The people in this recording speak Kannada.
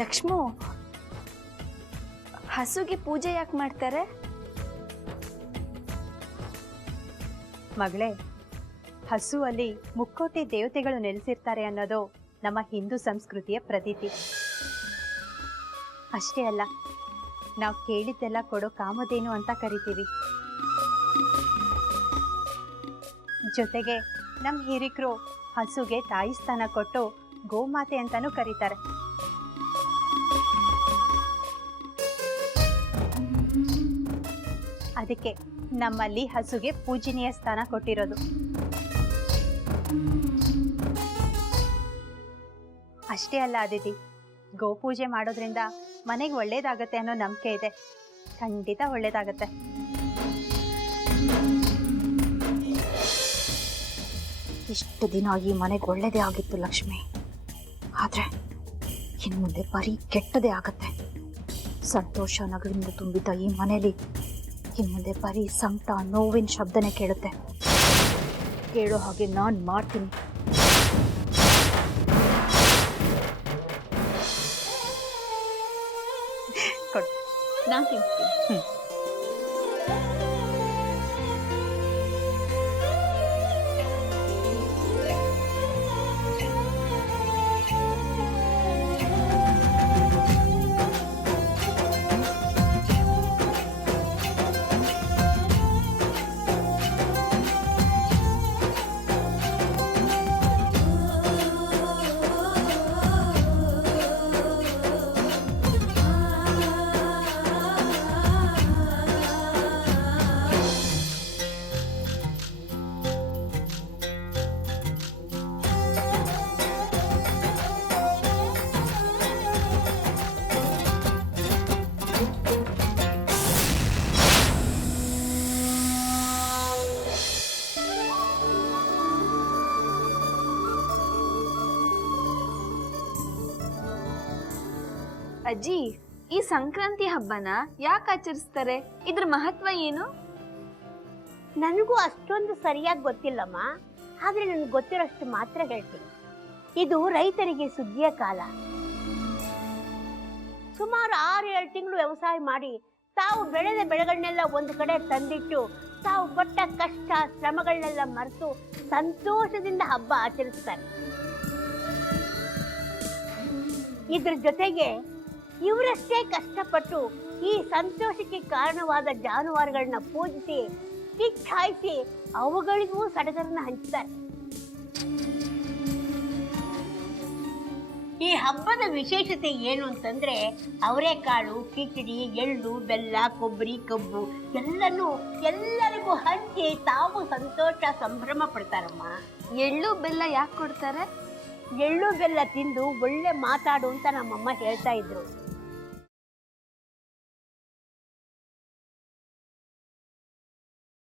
ಲಕ್ಷ್ಮು, ಹಸುಗೆ ಪೂಜೆ ಯಾಕೆ ಮಾಡ್ತಾರೆ? ಮಗಳೇ, ಹಸುವಲ್ಲಿ ಮುಕ್ಕೋಟಿ ದೇವತೆಗಳು ನೆಲೆಸಿರ್ತಾರೆ ಅನ್ನೋದು ನಮ್ಮ ಹಿಂದೂ ಸಂಸ್ಕೃತಿಯ ಪ್ರತೀತಿ. ಅಷ್ಟೇ ಅಲ್ಲ, ನಾವು ಕೇಳಿದ್ದೆಲ್ಲ ಕೊಡೋ ಕಾಮಧೇನು ಅಂತ ಕರಿತೀವಿ. ಜೊತೆಗೆ ನಮ್ಮ ಹಿರಿಕರು ಹಸುಗೆ ತಾಯಿ ಸ್ಥಾನ ಕೊಟ್ಟು ಗೋಮಾತೆ ಅಂತಾನೂ ಕರೀತಾರೆ. ಅದಕ್ಕೆ ನಮ್ಮಲ್ಲಿ ಹಸುಗೆ ಪೂಜನೀಯ ಸ್ಥಾನ ಕೊಟ್ಟಿರೋದು. ಅಷ್ಟೇ ಅಲ್ಲ ಅದಿತಿ, ಗೋಪೂಜೆ ಮಾಡೋದ್ರಿಂದ ಮನೆಗೆ ಒಳ್ಳೇದಾಗತ್ತೆ ಅನ್ನೋ ನಂಬಿಕೆ ಇದೆ. ಖಂಡಿತ ಒಳ್ಳೇದಾಗತ್ತೆ. ಇಷ್ಟು ದಿನ ಈ ಮನೆಗೆ ಒಳ್ಳೇದೇ ಆಗಿತ್ತು ಲಕ್ಷ್ಮಿ, ಆದ್ರೆ ಇನ್ನು ಮುಂದೆ ಬರೀ ಕೆಟ್ಟದೇ ಆಗತ್ತೆ. ಸಂತೋಷ ನಗಳಿಂದ ತುಂಬಿದ್ದ ಈ ಮನೇಲಿ ಇನ್ನು ಮುಂದೆ ಬರೀ ಸಂಕಟ ನೋವಿನ ಶಬ್ದನೇ ಕೇಳುತ್ತೆ. ಕೇಳೋ ಹಾಗೆ ನಾನು ಮಾಡ್ತೀನಿ. ಕೊಡು, ನಾನು ತಿಂತೀನಿ. ಅಜ್ಜಿ, ಈ ಸಂಕ್ರಾಂತಿ ಹಬ್ಬನ ಯಾಕೆ ಆಚರಿಸ್ತಾರೆ? ಇದ್ರ ಮಹತ್ವ ಏನು? ನನಗೂ ಅಷ್ಟೊಂದು ಸರಿಯಾಗಿ ಗೊತ್ತಿಲ್ಲಮ್ಮ, ಆದ್ರೆ ನನಗೆ ಗೊತ್ತಿರೋಷ್ಟು ಮಾತ್ರ ಹೇಳ್ತೀನಿ. ಇದು ರೈತರಿಗೆ ಸುಗ್ಗಿಯ ಕಾಲ. ಸುಮಾರು 6-7 ತಿಂಗಳು ವ್ಯವಸಾಯ ಮಾಡಿ ತಾವು ಬೆಳೆದ ಬೆಳೆಗಳನ್ನೆಲ್ಲ ಒಂದು ಕಡೆ ತಂದಿಟ್ಟು ತಾವು ಪಟ್ಟ ಕಷ್ಟ ಶ್ರಮಗಳನ್ನೆಲ್ಲ ಮರೆತು ಸಂತೋಷದಿಂದ ಹಬ್ಬ ಆಚರಿಸ್ತಾರೆ. ಇದ್ರ ಜೊತೆಗೆ ಇವರಷ್ಟೇ ಕಷ್ಟಪಟ್ಟು ಈ ಸಂತೋಷಕ್ಕೆ ಕಾರಣವಾದ ಜಾನುವಾರುಗಳನ್ನ ಪೂಜಿಸಿ ಕಿಚ್ಚಾಯಿಸಿ ಅವುಗಳಿಗೂ ಸಡಗರನ್ನ ಹಂಚ್ತಾರೆ. ಈ ಹಬ್ಬದ ವಿಶೇಷತೆ ಏನು ಅಂತಂದ್ರೆ ಅವರೆಕಾಳು, ಕಿಚಡಿ, ಎಳ್ಳು, ಬೆಲ್ಲ, ಕೊಬ್ಬರಿ, ಕಬ್ಬು ಎಲ್ಲರಿಗೂ ಹಂಚಿ ತಾವು ಸಂತೋಷ ಸಂಭ್ರಮ ಪಡ್ತಾರಮ್ಮ. ಎಳ್ಳು ಬೆಲ್ಲ ಯಾಕೆ ಕೊಡ್ತಾರೆ? ಎಳ್ಳು ಬೆಲ್ಲ ತಿಂದು ಒಳ್ಳೆ ಮಾತಾಡು ಅಂತ ನಮ್ಮಮ್ಮ ಹೇಳ್ತಾ ಇದ್ರು.